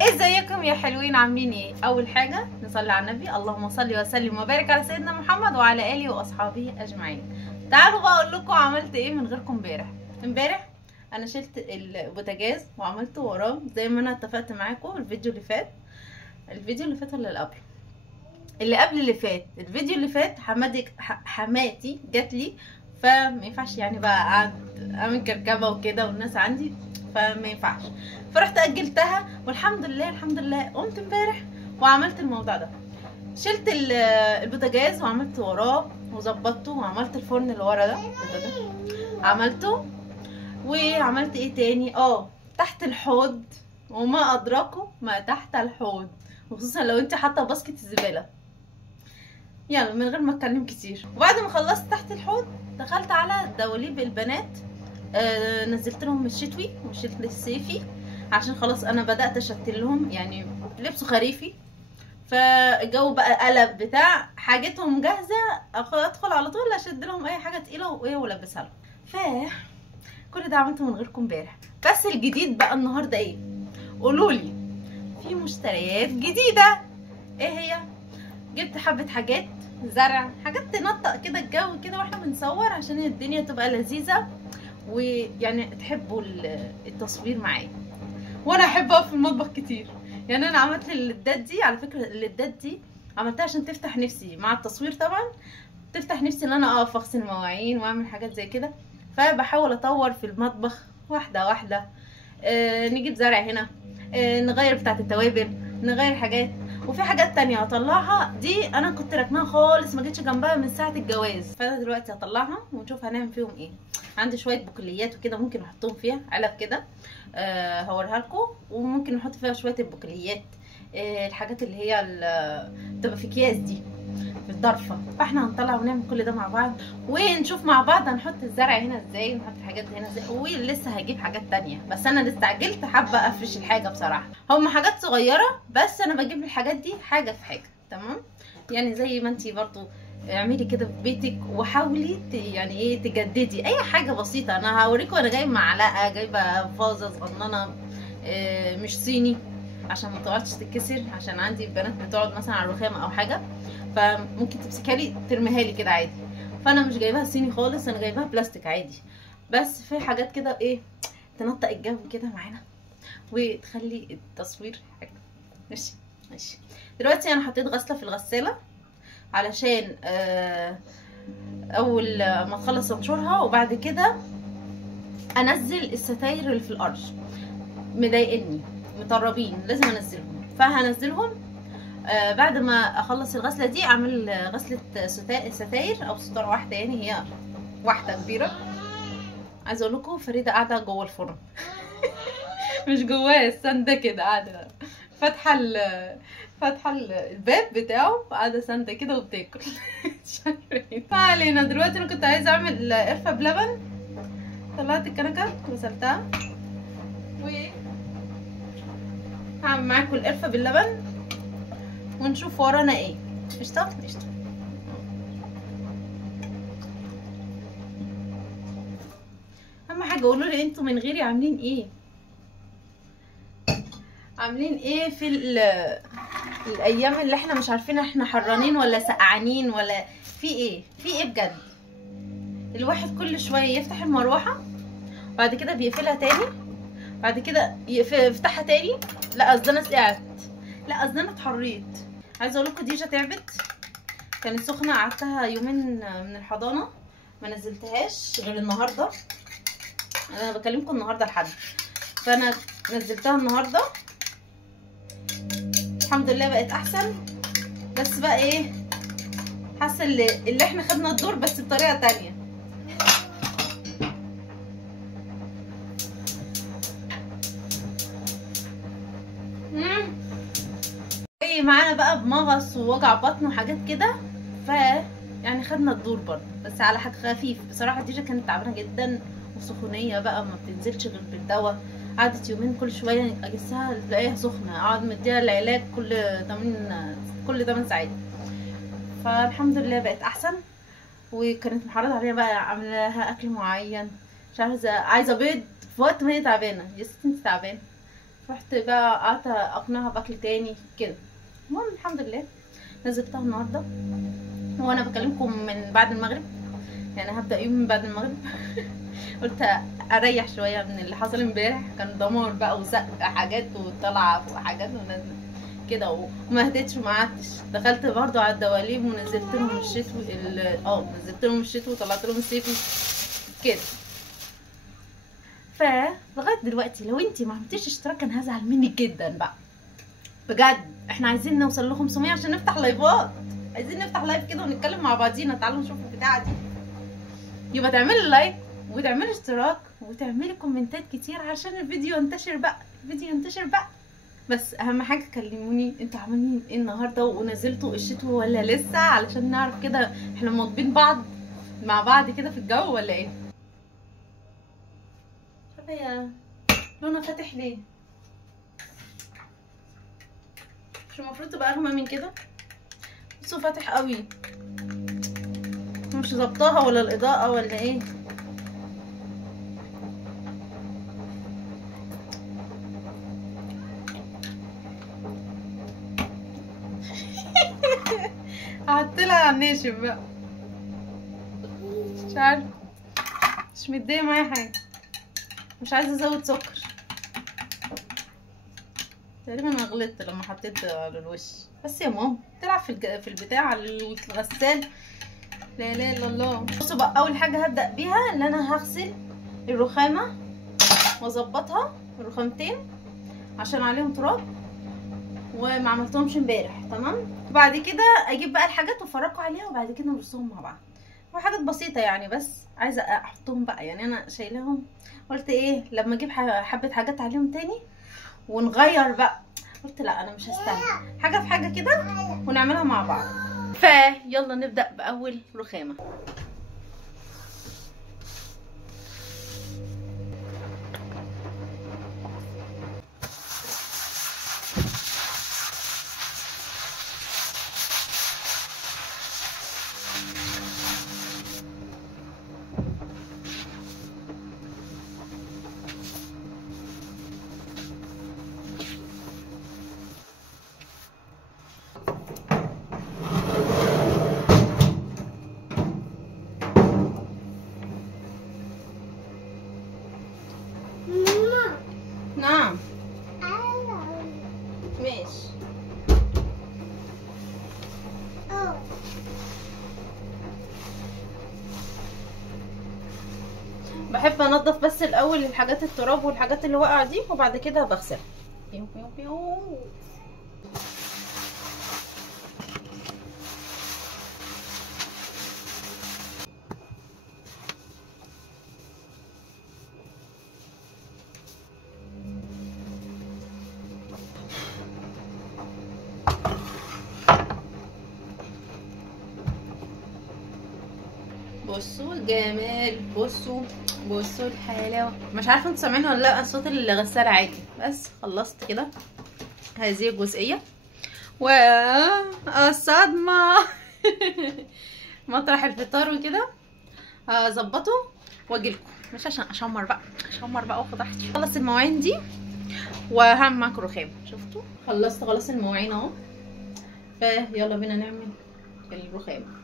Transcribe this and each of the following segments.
ازيكم يا حلوين؟ عاملين ايه؟ اول حاجه نصلي على النبي، اللهم صل وسلم وبارك على سيدنا محمد وعلى اله واصحابه اجمعين. تعالوا بقى اقول لكم عملت ايه من غيركم. امبارح انا شلت البوتاجاز وعملته وراه زي ما انا اتفقت معاكم الفيديو اللي فات. ولا اللي قبل؟ اللي فات. الفيديو اللي فات حماتي جات لي، فما ينفعش يعني بقى قاعد اعمل كركبه وكده والناس عندي، فما ينفعش. فرحت اجلتها، والحمد لله الحمد لله قمت امبارح وعملت الموضوع ده. شلت البوتاجاز وعملت وراه وظبطته، وعملت الفرن اللي ورا ده عملته. وعملت ايه تاني؟ تحت الحوض، وما ادراكم ما تحت الحوض، وخصوصا لو انت حاطه باسكت الزباله. يلا من غير ما اتكلم كتير، وبعد ما خلصت تحت الحوض دخلت على دواليب البنات. نزلت لهم الشتوي وشلت الصيفي، عشان خلاص انا بدات اشتل لهم، يعني لبسوا خريفي، فالجو بقى قلب بتاع حاجتهم جاهزه، ادخل على طول اشد لهم اي حاجه تقيله وايه والبسها لهم. كل ده عملته من غيركم امبارح. بس الجديد بقى النهارده ايه؟ قولوا لي. في مشتريات جديده. ايه هي؟ جبت حبه حاجات زرع، حاجات تنطق كده الجو كده واحنا بنصور، عشان الدنيا تبقى لذيذه، ويعني تحبوا التصوير معايا. وانا احب اقف في المطبخ كتير. يعني انا عملت الليدات دي، على فكره الليدات دي عملتها عشان تفتح نفسي مع التصوير طبعا، تفتح نفسي ان انا اقف اغسل مواعين واعمل حاجات زي كده. فبحاول اطور في المطبخ واحده واحده. نجيب زرع هنا، نغير بتاعه التوابل، نغير حاجات. وفي حاجات تانية هطلعها، دي انا كنت راكناها خالص ما جيتش جنبها من ساعه الجواز، فانا دلوقتي هطلعها ونشوف هنعمل فيهم ايه. عندي شويه بقوليات وكده ممكن احطهم فيها علب كده، هوريها لكم. وممكن نحط فيها شويه البقوليات، الحاجات اللي هي بتبقى في اكياس دي في الضرفه. فاحنا هنطلع ونعمل كل ده مع بعض، ونشوف مع بعض هنحط الزرع هنا ازاي، ونحط الحاجات دي هنا ازاي. ولسه هجيب حاجات تانية، بس انا استعجلت حابه افرش الحاجه بصراحه. هم حاجات صغيره، بس انا بجيب الحاجات دي حاجه في حاجه، تمام؟ يعني زي ما انتي برضو اعملي كده في بيتك، وحاولي يعني ايه تجددي اي حاجه بسيطه. انا هوريكم انا جايبه معلقه، جايبه فازه صغننه مش صيني عشان ما تقعدش تتكسر، عشان عندي بنات بتقعد مثلا على الرخام او حاجه، فممكن تمسكها لي ترميها لي كده عادي. فانا مش جايباها صيني خالص، انا جايباها بلاستيك عادي. بس في حاجات كده ايه تنطق الجو كده معانا، وتخلي التصوير حاجه. ماشي. دلوقتي انا حطيت غسله في الغساله علشان اول ما اخلص انشرها، وبعد كده انزل الستاير اللي في الارض مضايقني مطربين، لازم انزلهم. فهنزلهم بعد ما اخلص الغسله دي، اعمل غسله ستاير او ستاره واحده، يعني هي واحده كبيره. عايزه اقول لكم فريده قاعده جوه الفرن مش جواه السنده كده، قاعده فاتحه الباب بتاعه، قاعده سنده كده وبتاكل ما علينا. دلوقتي انا كنت عايزه اعمل قرفه بلبن، طلعت الكنكه غسلتها، و هعمل معاكم القرفه باللبن ونشوف ورانا ايه. قشطه. اهم حاجه قولوا لي انتوا من غيري عاملين ايه في الايام اللي احنا مش عارفين احنا حرانين ولا سقعانين ولا في ايه بجد. الواحد كل شويه يفتح المروحه، بعد كده بيقفلها تاني، بعد كده يفتحها تاني. لا قصدي انا سقعت، لا قصدي انا اتحريت. عايزه اقول لكم ديجا تعبت، كانت سخنه، قعدتها يومين من الحضانه ما نزلتهاش غير النهارده. انا بكلمكم النهارده الحد، فانا نزلتها النهارده الحمد لله بقت احسن. بس بقى ايه، حاسه اللي احنا خدنا الدور بس بطريقه تانية. ايه معانا بقى بمغص ووجع بطن وحاجات كده، يعني خدنا الدور برضه، بس على حاجه خفيف. بصراحه ديجا كانت تعبانه جدا وسخونيه بقى، ما بتنزلش غير بالدواء. قعدت يومين كل شويه اجسها تلاقيها سخنه، اقعد مديها العلاج كل 8 ساعات. فالحمد لله بقت احسن. وكانت محرضه عليها بقى عامله لها اكل معين، مش عايزه بيض في وقت ما هي تعبانه. يا ستي انت تعبانه، رحت بقى قعدت اقنعها باكل تاني كده. المهم الحمد لله نزلتها النهارده وانا بكلمكم من بعد المغرب، يعني هبدا يوم من بعد المغرب. قلت اريح شويه من اللي حصل امبارح، كان دمار بقى وزق حاجات وطلع فوق حاجات ونزل كده وما هديتش وما قعدتش. دخلت برضو على الدواليب ونزلت لهم الشتوي نزلت لهم الشتوي وطلعت لهم الصيفي كده. فلغايه دلوقتي لو انتي ما عملتيش اشتراك انا هزعل منك جدا بقى بجد. احنا عايزين نوصل ل 500 عشان نفتح لايفات، عايزين نفتح لايف كده ونتكلم مع بعضينا. تعالوا نشوف البتاعه دي. يبقى تعملي لايك وتعملي اشتراك وتعملي كومنتات كتير عشان الفيديو ينتشر بقى، الفيديو ينتشر بقى. بس اهم حاجه كلموني انتوا عاملين ايه النهارده ونزلتوا الشتوي ولا لسه، علشان نعرف كده احنا مواظبين بعض مع بعض كده في الجو ولا ايه. شوفي يا لونها فاتح ليه؟ مش المفروض تبقى اغمى من كده؟ بصوا فاتح قوي، مش ظبطاها ولا الاضاءه ولا ايه. قعدت لها على الناشف بقى، مش عارفه، مش مديه معايا حاجه، مش عايزه ازود سكر. تقريبا انا غلطت لما حطيت على الوش. بس يا ماما تلعب في البتاع على الغسال. لا اله الا الله. بصوا بقى، اول حاجه هبدا بيها ان انا هغسل الرخامه واظبطها، الرخامتين عشان عليهم تراب وما عملتهمش امبارح. تمام. بعد كده اجيب بقى الحاجات وافرقوا عليها وبعد كده نرصهم مع بعض. وحاجات بسيطه يعني، بس عايزه احطهم بقى، يعني انا شايلاهم قلت ايه لما اجيب حبه حاجات عليهم تاني ونغير بقى. قلت لا انا مش هستنى، حاجه في حاجه كده ونعملها مع بعض. فيلا نبدا باول رخامه. نعم ماشي. بحب انضف بس الاول الحاجات التراب والحاجات اللي واقعه دي وبعد كده بغسلها. بيو بيو بيو. بصوا الجمال، بصوا الحلاوه. مش عارفه انتوا سامعينها ولا لا، صوت الغساله عادي. بس خلصت كده هذه الجزئيه والصدمه. مطرح الفطار وكده هظبطه واجيلكم، مش عشان اشمر بقى واخد راحتي. خلص المواعين دي وهعمل معاكم رخام. شفتوا خلصت خلاص المواعين اهو. فيلا بينا نعمل الرخام.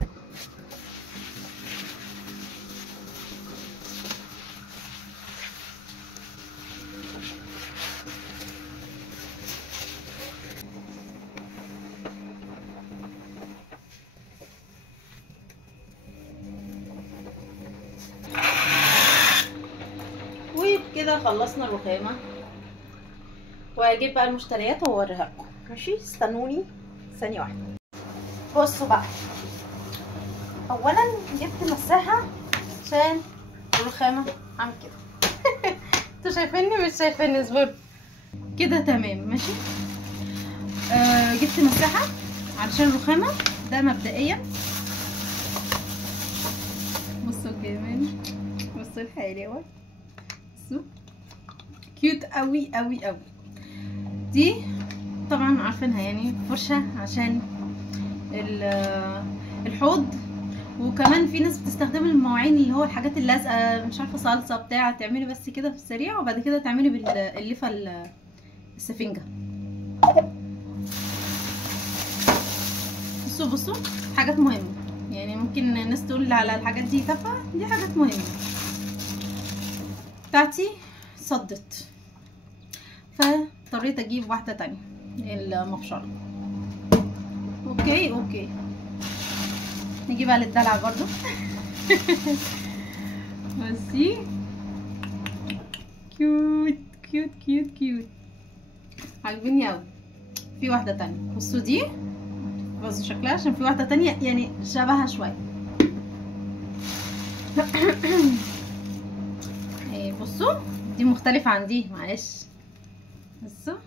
كده خلصنا الرخامه وهجيب بقى المشتريات واوريها لكم. ماشي استنوني ثانيه واحده. بصوا بقى، اولا جبت مساحه عشان الرخامه اعمل كده. انتوا شايفيني مش شايفيني؟ اصبروا كده تمام ماشي. جبت مساحه علشان الرخامه ده مبدئيا. بصوا الجمال، بصوا الحلاوه، بصوا كيوت قوي قوي قوي. دي طبعا عارفينها يعني فرشه عشان الحوض. وكمان في ناس بتستخدم المواعين اللي هو الحاجات اللازقه، مش عارفه صلصه بتاع، تعملي بس كده في السريع وبعد كده تعملي باللفه السفنجة. بصوا حاجات مهمة، يعني ممكن الناس تقول على الحاجات دي تافهة، دي حاجات مهمة. بتاعتي صدت، فاضطريت اجيب واحدة تانية المبشرة. اوكي نيجي بقى للدلع برضو. بصي كيوت عاجبني اوي. في واحدة تانية، بصوا دي، بصوا شكلها عشان في واحدة تانية يعني شبهها شوية. بصوا دي مختلفة عن دي، معلش بصوا،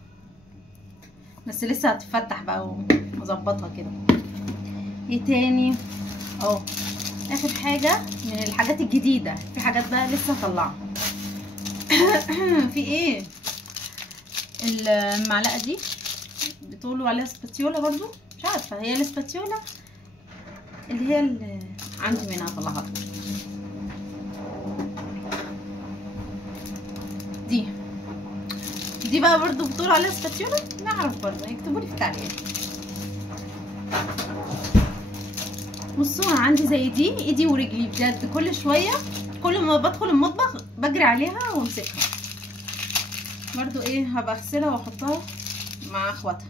بس لسه هتفتح بقى واظبطها كده. ايه تاني؟ اخر حاجة من الحاجات الجديدة، في حاجات بقى لسه هطلعها. في ايه؟ المعلقة دي بتقولوا عليها سباتيولا برضو، مش عارفة هي السباتيولا اللي هي اللي عندي منها هطلعها. دي بقى برضو بتقولوا عليها سباتيولا، نعرف برضو، يكتبوا لي في التعليقات. بصوا انا عندي زي دي ايدي ورجلي بجد، كل شويه كل ما بدخل المطبخ بجري عليها وامسكها. برضو ايه، هبقى اغسلها واحطها مع اخواتها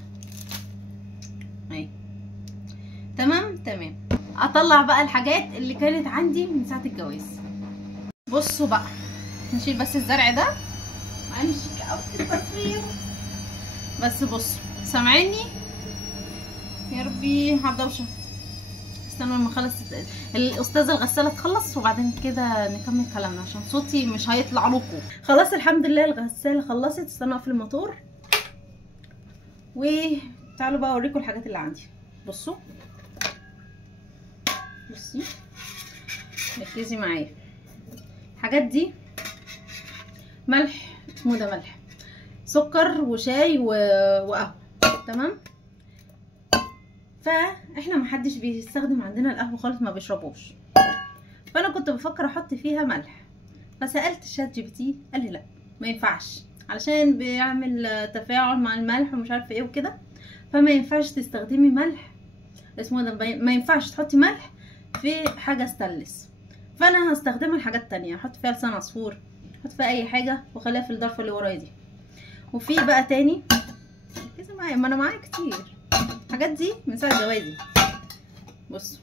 اهي. تمام. اطلع بقى الحاجات اللي كانت عندي من ساعه الجواز. بصوا بقى، نشيل بس الزرع ده، امشي قوي في التصوير. بس بصوا، سامعيني يا ربي؟ هبدأ استنوا لما اخلص الاستاذه الغساله تخلص وبعدين كده نكمل كلامنا، عشان صوتي مش هيطلع لكم. خلاص الحمد لله الغساله خلصت. استنوا اقفل الموتور وتعالوا بقى اوريكم الحاجات اللي عندي. بصي ركزي معايا. الحاجات دي ملح، اسمه ده ملح، سكر وشاي وقهوه، تمام. فاحنا محدش بيستخدم عندنا القهوه خالص، ما بيشربوش. فانا كنت بفكر احط فيها ملح، فسالت شات جي بي تي قال لي لا ما ينفعش، علشان بيعمل تفاعل مع الملح ومش عارفه ايه وكده، فما ينفعش تستخدمي ملح، اسمه ده ما ينفعش تحطي ملح في حاجه ستانلس. فانا هستخدمها لحاجات تانية، احط فيها لسان عصفور، احط فيها اي حاجه، واخليها في الضرفه اللي ورايا دي. وفي بقى تاني كده معايا، ما انا معايا كتير الحاجات دي من ساعه جوازي. بصوا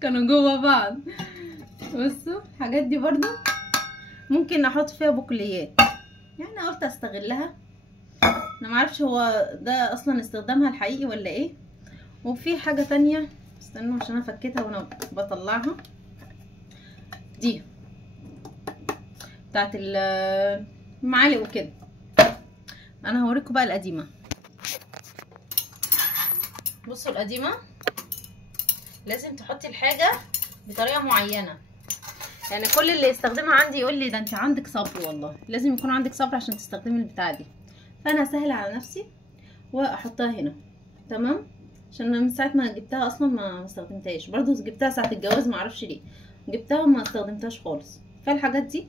كانوا جوه بعض. بصوا الحاجات دي برضو ممكن احط فيها بقوليات، يعني قلت استغلها. انا معرفش هو ده اصلا استخدامها الحقيقي ولا ايه. وفي حاجه تانية، استنوا عشان انا فكيتها وانا بطلعها، دي بتاعت المعالق وكده. انا هوريكم بقى القديمه. بصوا القديمه لازم تحطي الحاجه بطريقه معينه، يعني كل اللي يستخدمها عندي يقول لي ده انت عندك صبر، والله لازم يكون عندك صبر عشان تستخدمي البتاعه دي. فانا اسهل على نفسي واحطها هنا، تمام. عشان انا من ساعه ما جبتها اصلا ما استخدمتهاش، برضو جبتها ساعه الجواز ما اعرفش ليه جبتها وما استخدمتهاش خالص. فالحاجات دي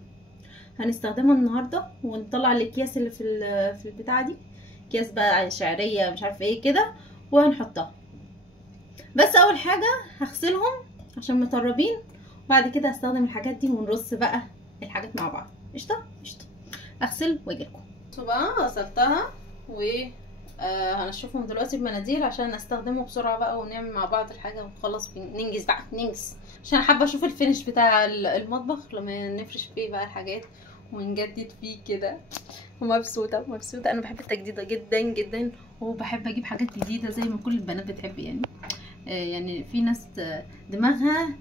هنستخدمها النهارده، ونطلع الاكياس اللي في البتاعه دي، اكياس بقى شعريه مش عارفه ايه كده، وهنحطها. بس اول حاجه هغسلهم عشان مطربين، وبعد كده هستخدم الحاجات دي ونرص بقى الحاجات مع بعض. قشطه اغسل واجيلكم. بصوا بقى غسلتها هنشوفهم دلوقتي بمناديل عشان استخدمه بسرعه بقى، ونعمل مع بعض الحاجه ونخلص ننجز بقى ننجز، عشان حابه اشوف الفينش بتاع المطبخ لما نفرش فيه بقى الحاجات ونجدد فيه كده. ومبسوطه انا بحب التجديد جدا جدا، وبحب اجيب حاجات جديده زي ما كل البنات بتحب يعني. يعني في ناس دماغها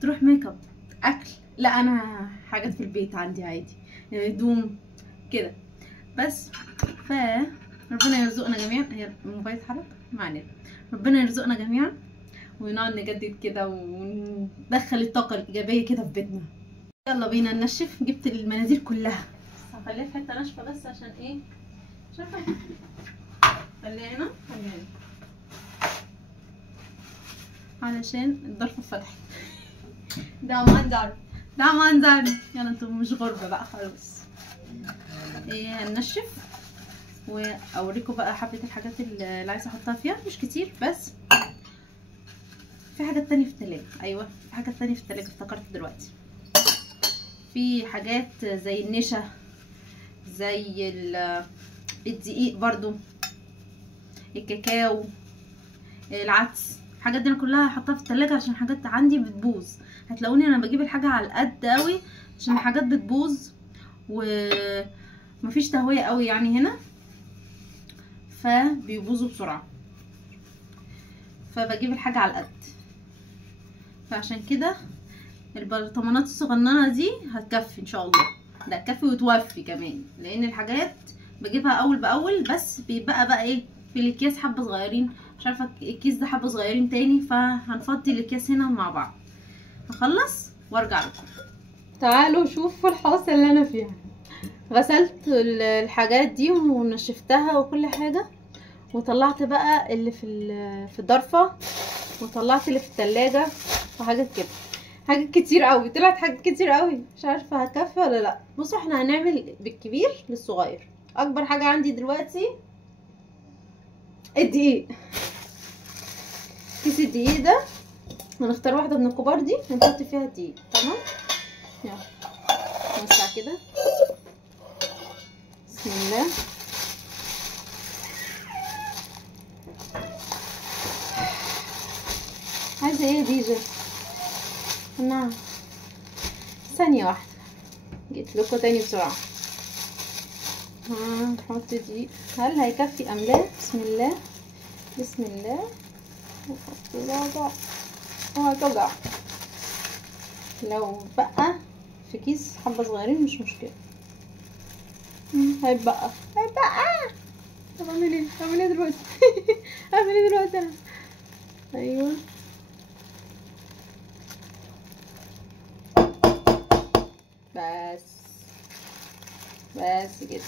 تروح ميك اب اكل، لا انا حاجات في البيت عندي عادي، هدوم كده بس. ربنا يرزقنا جميعا. هي الموبايل اتحرك معلش. ربنا يرزقنا جميعا ونقعد نجدد كده وندخل الطاقه الايجابيه كده في بيتنا. يلا بينا ننشف. جبت المناديل كلها، بس هخليها في حته ناشفه بس عشان ايه، شايفه؟ خليها هنا علشان الضرفه فتحت. ده منظر يلا انتوا مش غربه بقى خلاص. ننشف واوريكم بقى حبه الحاجات اللي عايزه احطها فيها، مش كتير بس. في حاجات تانية في التلاجة، ايوه في حاجات تانية في التلاجة افتكرت دلوقتي. في حاجات زي النشا، زي الدقيق برضو، الكاكاو، العدس. الحاجات دي انا كلها هحطها في التلاجة عشان حاجات عندي بتبوظ. هتلاقوني انا بجيب الحاجه على القد قوي عشان الحاجات بتبوظ ومفيش تهويه قوي يعني هنا، فبيبوظوا بسرعه، فبجيب الحاجه على القد. فعشان كده البرطمانات الصغننه دي هتكفي ان شاء الله، ده هتكفي وتوفي كمان، لان الحاجات بجيبها اول باول، بس بيبقى بقى ايه في الاكياس حبه صغيرين، مش عارفه الكيس ده حبه صغيرين تاني، فهنفضي الاكياس هنا مع بعض. هخلص وارجع لكم. تعالوا شوفوا الحوسه اللي انا فيها. غسلت الحاجات دي ونشفتها وكل حاجه، وطلعت بقى اللي في الضرفه، وطلعت اللي في التلاجة وحاجات كده، حاجات كتير قوي، طلعت حاجات كتير قوي، مش عارفه هتكفي ولا لا. بصوا احنا هنعمل بالكبير للصغير. اكبر حاجه عندي دلوقتي الدقيق، كيس الدقيق ده هنختار واحده من الكبار دي ونحط فيها الدقيق. تمام، يلا نوسع كده، بسم الله. عايزه ايه يا ديجا؟ نعم، ثانيه واحده جيت لكم تاني بسرعه. نحط دقيق، هل هيكفي ام لا؟ بسم الله بسم الله. وهتوجع لو بقى في كيس حبه صغيرين مش مشكله. هيبقى طب اعمل ايه دلوقتي؟ اعمل ايه دلوقتي انا؟ ايوه بس كده.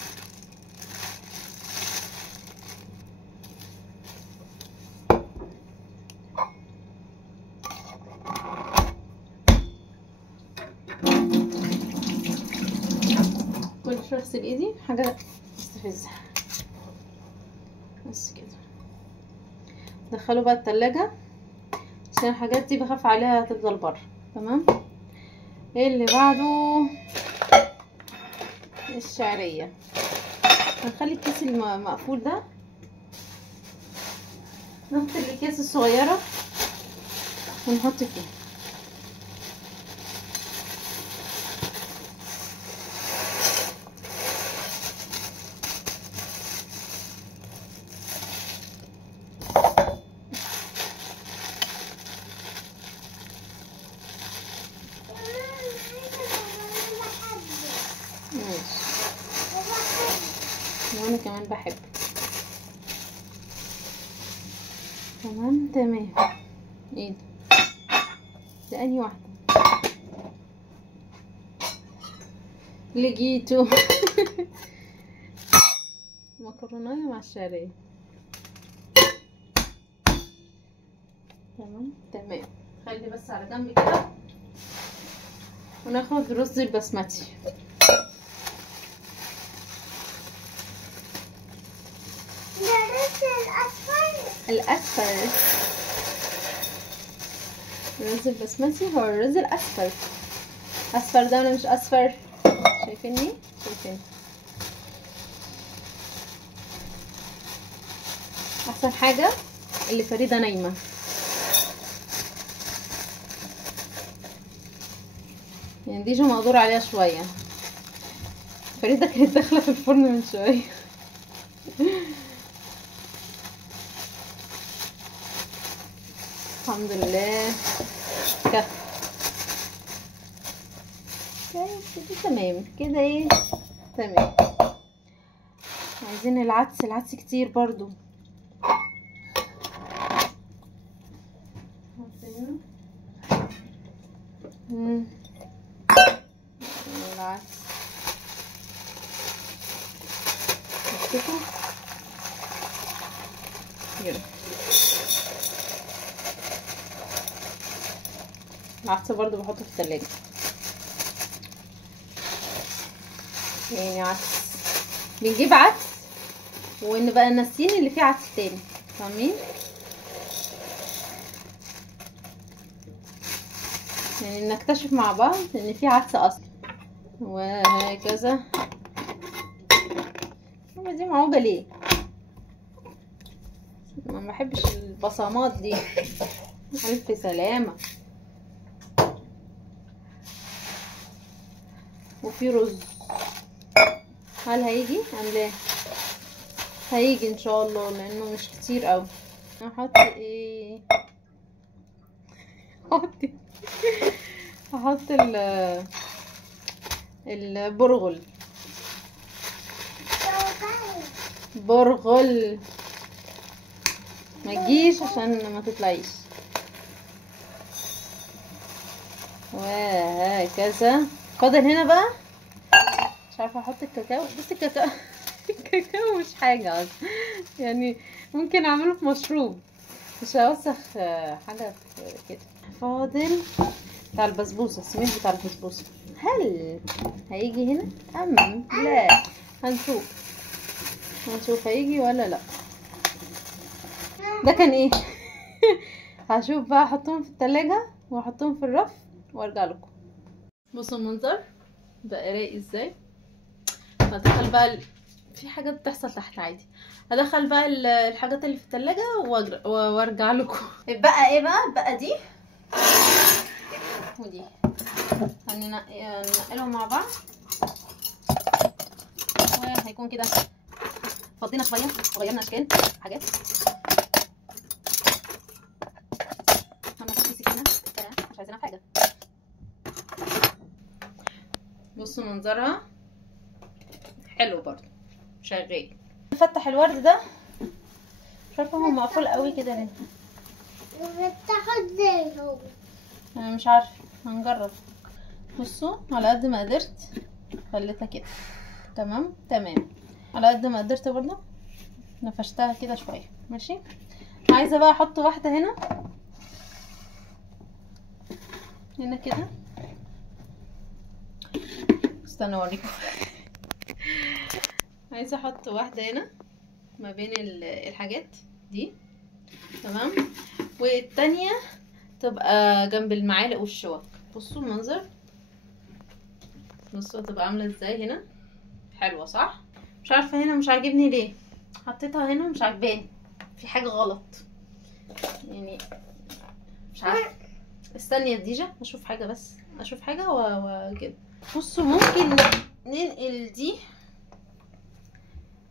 كل شويه اغسل ايدي، حاجه مستفزه. بس كده دخله بقى التلاجة عشان الحاجات دي بخاف عليها تفضل بره. تمام، ايه اللي بعده؟ الشعريه. هنخلي الكيس المقفول ده، نحط الاكياس الصغيره ونحط فيها. وانا كمان بحب. تمام ايه ده انهي واحده؟ لقيته. مكرونه مع الشعريه. تمام خلي بس على جنب كده، وناخد رز البسمتي. الاصفر الرز البسمتي هو الرز الاصفر. اصفر ده ولا مش اصفر؟ شايفيني احسن حاجه اللي فريده نايمه. يعني دي مقدور عليها شويه، فريده كانت داخله في الفرن من شويه. الحمد لله كده تمام كده. ايه تمام. عايزين العدس كتير برضو. العدس نحطه يلا. العدس برضو بحطه في التلاجة، يعني عدس بنجيب عدس ونبقى ناسيين اللي فيه عدس تاني، فاهمين؟ يعني نكتشف مع بعض ان في عدس اصلا، وهكذا. دي معوجة ليه؟ ما بحبش البصمات دي. الف سلامة. وفي رز، هل هيجي ام لا؟ هيجي ان شاء الله لانه مش كتير قوي. احط ايه؟ احط البرغل. برغل ما تجيش عشان ما تطلعيش. وهكذا. فاضل هنا بقى مش عارفه احط الكاكاو، بس الكاكاو الكاكاو مش حاجه اصلا، يعني ممكن اعمله في مشروب، مش هوسخ حاجه في كده. فاضل بتاع البسبوسه، السميد بتاع البسبوسه، هل هيجي هنا ام لا؟ هنشوف هيجي ولا لا. ده كان ايه؟ هشوف بقى، احطهم في التلاجة واحطهم في الرف وارجع لكم. بصوا المنظر بقى رايق ازاي. هدخل بقى في حاجات بتحصل تحت عادي. هدخل بقى الحاجات اللي في التلاجة وارجع لكم. بقى ايه بقى دي ودي هننقلهم مع بعض، وهيكون كده فضينا شويه وغيرنا اشكال حاجات. هنحط سكينه مش عايزينها في حاجه. بصوا منظرها حلو برضو، شغال. نفتح الورد ده، مش عارفه هو مقفول قوي كده ليه. نفتحه ازاي هو؟ انا مش عارفه، هنجرب. بصوا على قد ما قدرت خليتها كده تمام. على قد ما قدرت برضو نفشتها كده شويه. ماشي. عايزه بقى احط واحده هنا كده. استنى اوريكم. عايزه احط واحده هنا ما بين الحاجات دي، تمام، والتانية تبقى جنب المعالق والشوك. بصوا المنظر، بصوا تبقى عامله ازاي هنا. حلوه صح؟ مش عارفه هنا مش عاجبني ليه حطيتها هنا، مش عاجباني، في حاجه غلط يعني، مش عارفه. استني يا ديجا اشوف حاجه، بس اشوف حاجه وكده. بصوا ممكن ننقل دي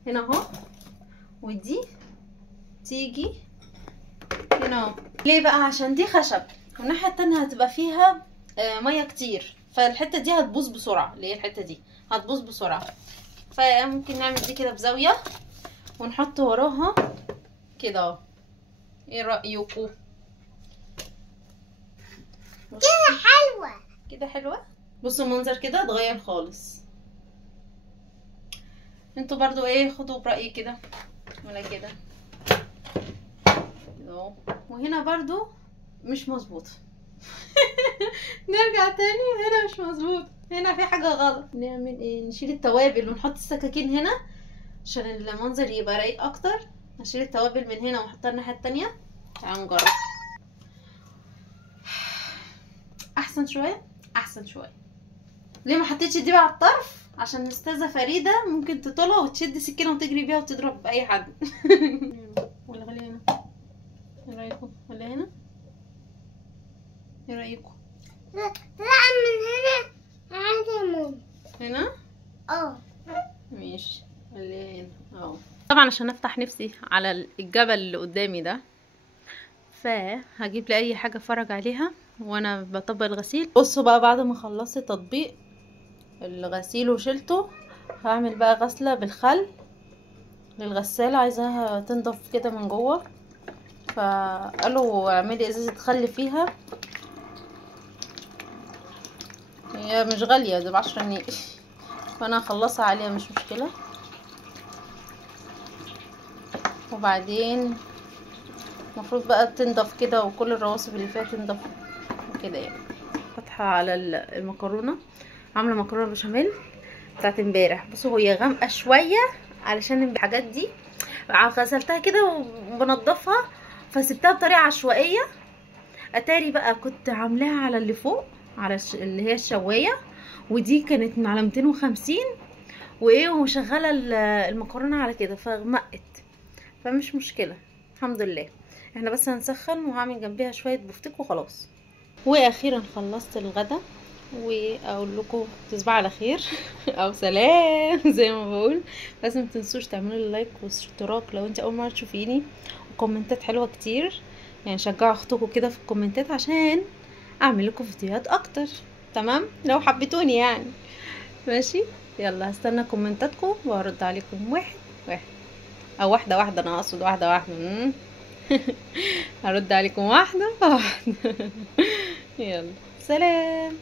هنا اهو، ودي تيجي هنا اهو. ليه بقى؟ عشان دي خشب والناحيه التانية هتبقى فيها ميه كتير، فالحته دي هتبوظ بسرعه. اللي هي الحته دي هتبوظ بسرعه، فممكن نعمل دي كده بزاويه ونحط وراها كده اهو. ايه رايكم؟ كده حلوه، كده حلوه. بصوا المنظر كده اتغير خالص. انتوا برضو ايه، خدوا برايي كده ولا كده اهو. وهنا برضو مش مظبوط. نرجع تاني، هنا مش مظبوط، هنا في حاجه غلط. نعمل ايه؟ نشيل التوابل ونحط السكاكين هنا عشان المنظر يبقى رايق اكتر. نشيل التوابل من هنا ونحطها الناحيه التانية. تعالوا نجرب. احسن شويه. ليه ما حطيتش دي بقى على الطرف؟ عشان الاستاذه فريده ممكن تطولها وتشد سكينه وتجري بيها وتضرب اي حد. ولا خليها هنا؟ ايه رايكم؟ خليها هنا؟ ايه رايكم؟ لا من هنا عادي ماما. هنا ماشي، خليها هنا اهو. طبعا عشان افتح نفسي على الجبل اللي قدامي ده، فهجيب لي اي حاجه اتفرج عليها وانا بطبق الغسيل. بصوا بقى، بعد ما خلصت تطبيق الغسيل وشلته، هعمل بقى غسله بالخل للغساله. عايزاها تنضف كده من جوه، فقالوا اعملي ازازه خل فيها. هي مش غاليه، دي ب10 جنيه، فانا هخلصها عليها مش مشكله. وبعدين المفروض بقى تنضف كده وكل الرواسب اللي فيها تنضف كده يعني. فاتحه على المكرونه، عامله مكرونه بشاميل بتاعت امبارح. بصوا هي غامقه شويه علشان الحاجات دي غسلتها كده وبنضفها، فسبتها بطريقه عشوائيه. اتاري بقى كنت عاملاها على اللي فوق، على اللي هي الشوايه، ودي كانت من على 250 وايه، ومشغله المكرونه على كده فغمقت. فمش مشكله الحمد لله. احنا بس هنسخن وهعمل جنبيها شويه بفتيك وخلاص. واخيرا خلصت الغدا، واقول لكم تصبحوا على خير او سلام زي ما بقول. بس ما تنسوش تعملوا لي لايك واشتراك لو انت اول مره تشوفيني، وكومنتات حلوه كتير. يعني شجعوا اختكم كده في الكومنتات عشان اعمل لكم فيديوهات اكتر. تمام لو حبيتوني يعني. ماشي يلا هستنى كومنتاتكم وهرد عليكم واحد واحد، او واحده واحده، انا اقصد واحده واحده. هرد عليكم واحده واحده. يلا سلام.